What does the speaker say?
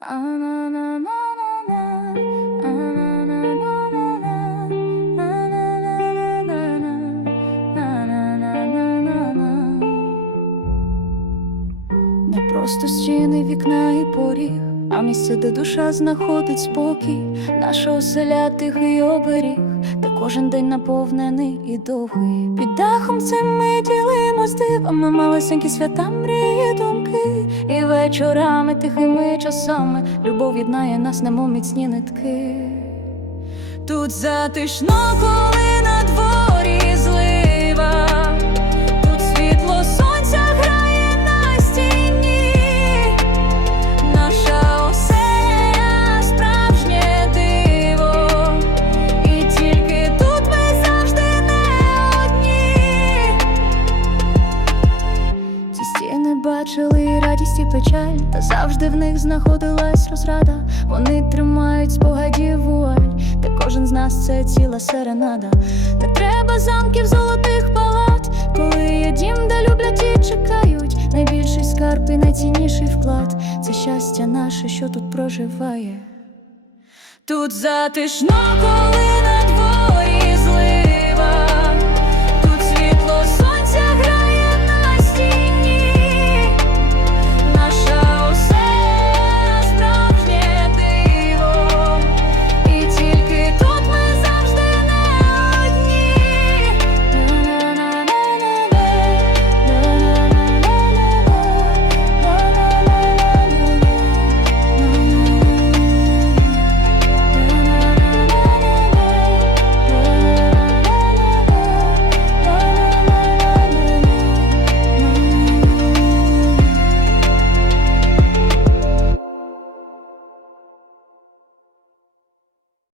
Не просто стіни, вікна і поріг, а місце, де душа знаходить спокій, наша оселя тихий оберіг, кожен день наповнений і довгий. Під дахом цим ми ділимось дивами, малесенькі свята, мрії, думки, і вечорами тихими часами любов єднає нас, немов міцні нитки. Тут затишно, коли на бачили і радість і печаль, та завжди в них знаходилась розрада. Вони тримають спогадів вуаль, де кожен з нас це ціла серенада. Не треба замків золотих палат, коли є дім, де люблять і чекають. Найбільший скарб і найцінніший вклад це щастя наше, що тут проживає. Тут затишно, коли